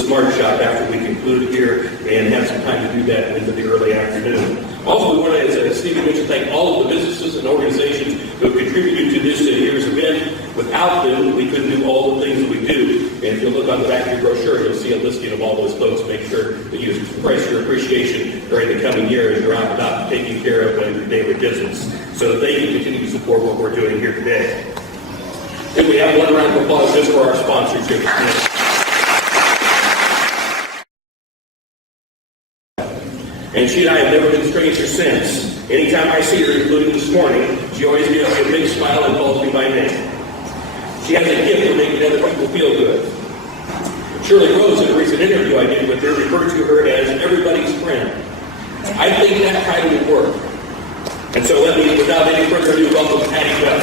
Smart Shop after we conclude here and have some time to do that into the early afternoon. Also, we want to, as Stephen mentioned, thank all of the businesses and organizations who have contributed to this year's event. Without them, we couldn't do all the things that we do. And if you look on the back of your brochure, you'll see a listing of all those folks. Make sure that you express your appreciation during the coming year as you're out and about taking care of your daily business, so that they can continue to support what we're doing here today. And we have one round of applause just for our sponsors here. And she and I have never been strangers since. Anytime I see her, including this morning, she always gives me a big smile and calls me by name. She has a gift of making other people feel good. Shirley Rose, in a recent interview I did with her, referred to her as everybody's friend. I think that title would work. And so let me, without any further ado, welcome Patti Bell.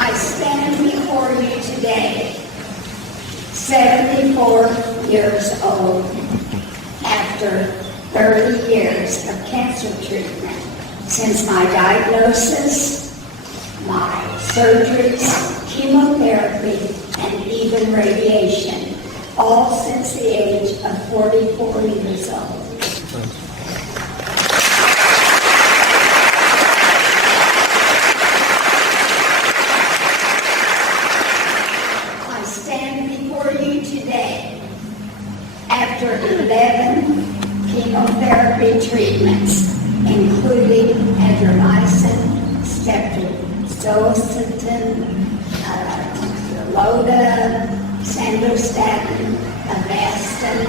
I stand before you today, 74 years old, after 30 years of cancer treatment, since my diagnosis, my surgeries, chemotherapy, and even radiation, all since the age of 44 years old. I stand before you today after 11 chemotherapy treatments, including adriamycin, streptozotocin, Loda, sandostatin, Avastin,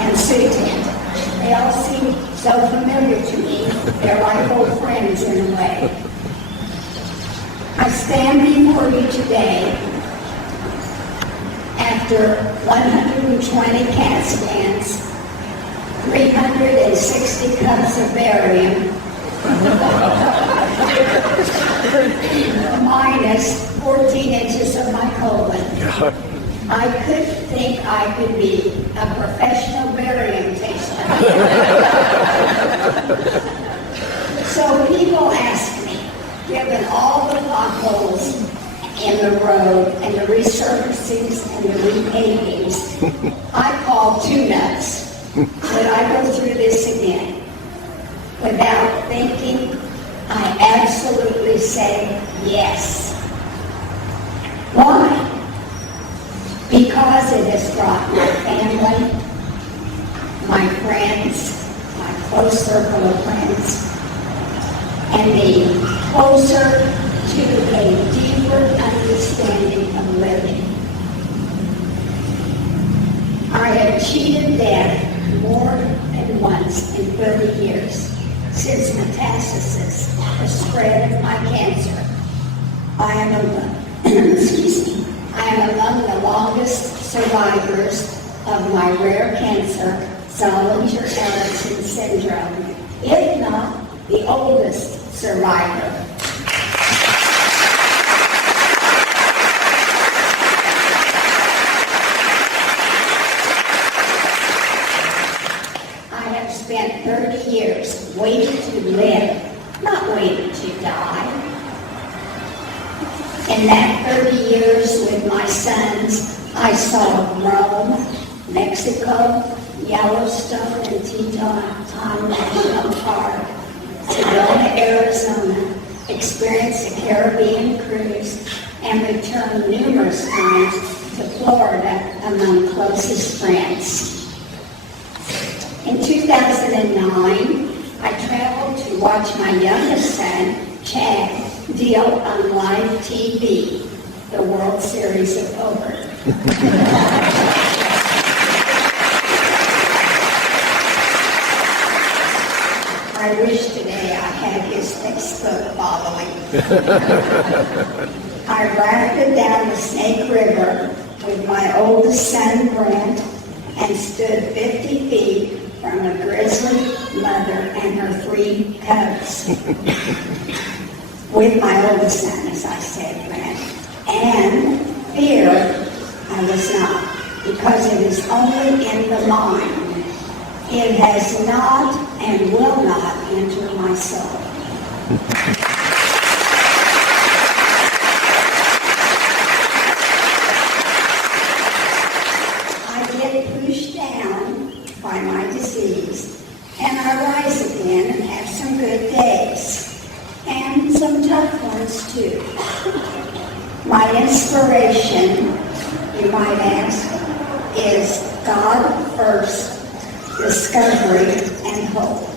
and Sutent. They all seem so familiar to me. They're like old friends in a way. I stand before you today after 120 CAT scans, 360 cups of barium, minus 14 inches of my colon. I could think I could be a professional barium taster. So people ask me, given all the potholes in the road and the resurfacings and the repavings, I call two nuts. Would I go through this again? Without thinking, I absolutely say yes. Why? Because it has brought my family, my friends, my close circle of friends, and me closer to a deeper understanding of living. I have cheated death more than once in 30 years since metastasis, the spread of my cancer. I am among the longest survivors of my rare cancer, Zollinger-Ellison syndrome, if not the oldest survivor. I have spent 30 years waiting to live, not waiting to die. In that 30 years with my sons, I saw Rome, Mexico, Yellowstone and Teton National Park, Sedona, Arizona, experienced a Caribbean cruise, and returned numerous times to Florida among closest friends. In 2009, I traveled to watch my youngest son, Chad, deal on live TV, the World Series of Poker. I wish today I had his Facebook following. I rafted down the Snake River with my oldest son, Brent, and stood 50 feet from a grizzly mother and her 3 cubs. with my oldest son, as I said, Brent. And fear, I was not, because it is only in the mind. It has not and will not enter my soul. I get pushed down by my disease, and I rise again and have some good days, and some tough ones too. My inspiration, you might ask, is God first, discovery, and hope.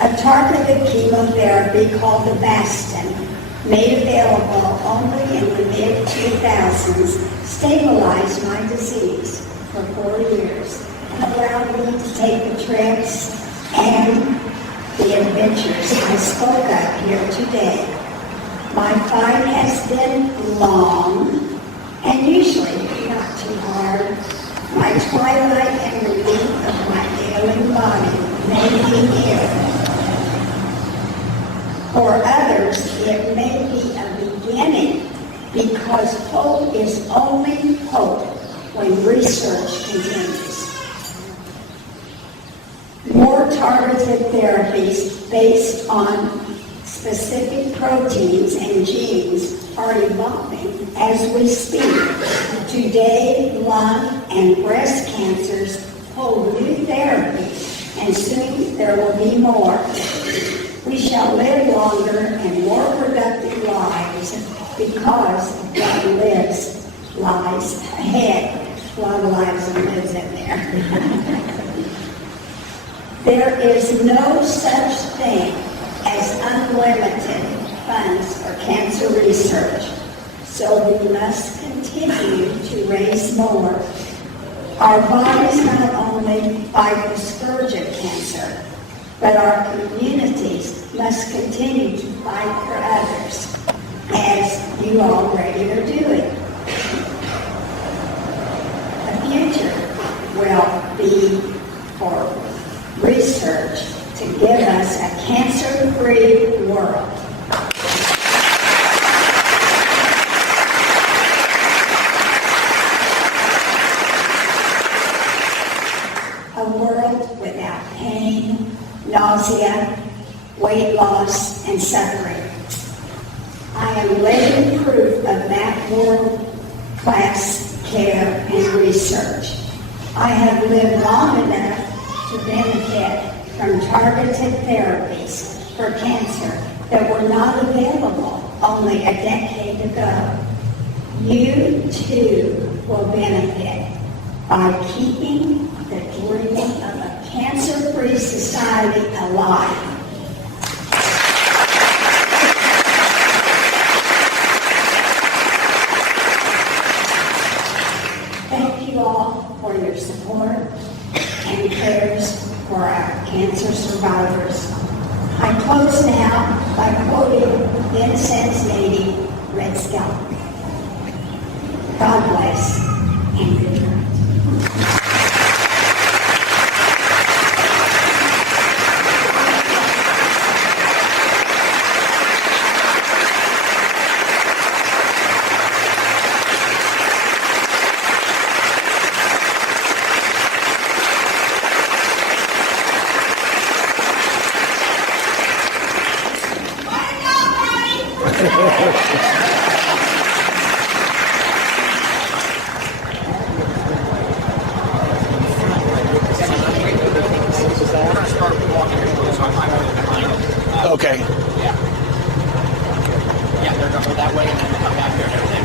A targeted chemotherapy called Avastin, made available only in the mid-2000s, stabilized my disease for 4 years and allowed me to take the trips and the adventures I spoke of here today. My fight has been long and usually not too hard. My twilight and relief of my ailing body may be ill. For others, it may be a beginning, because hope is only hope when research continues. More targeted therapies based on specific proteins and genes are evolving as we speak. Today, lung and breast cancers hold new therapies, and soon there will be more. We shall live longer and more productive lives because what lies ahead. A lot of lives and lives in there. There is no such thing as unlimited funds for cancer research, so we must continue to raise more. Our bodies not only fight the scourge of cancer, but our communities must continue to fight for others, as you already are doing. The future will be for research to give us a cancer-free world. A world without pain, nausea, weight loss, and suffering. I am living proof of that world-class care and research. I have lived long enough to benefit from targeted therapies for cancer that were not available only a decade ago. You too will benefit by keeping the dream of a cancer-free society alive. Thank you all for your support and prayers for our cancer survivors. I close now by quoting Vincennes native Red Skelton. God bless and good night. Okay. Yeah, they're going that way and then they come back here and everything.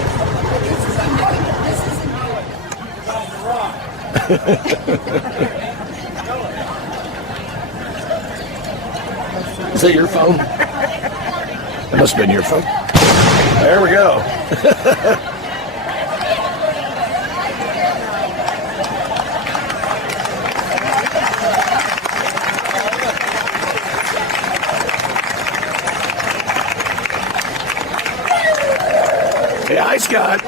Is that your phone? That must have been your phone. There we go. Hey, hi, Scott.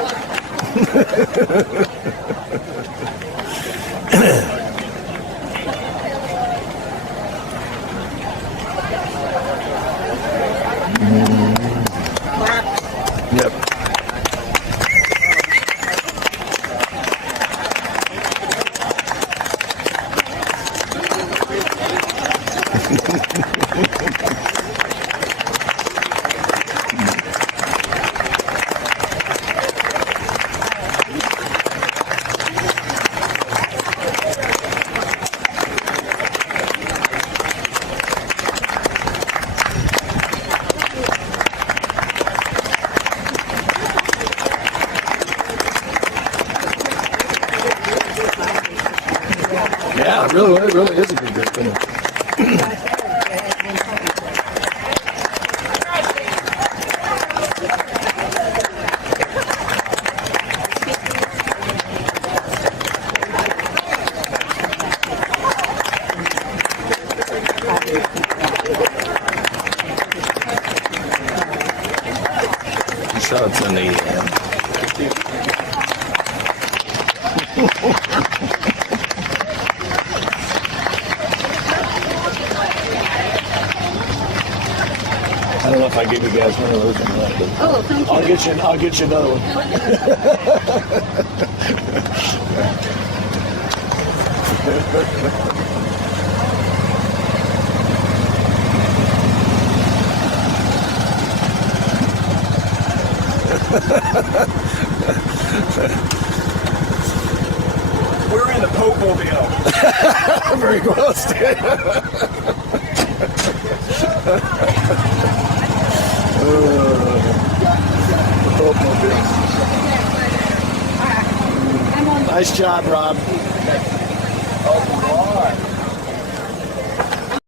Yeah, it really is a good group, isn't it? So it's in the I don't know if I give you guys one of those or not, but Oh, thank you. I'll get you another one. We're in the Pope Mobile. Very close. Nice job, Rob. Oh,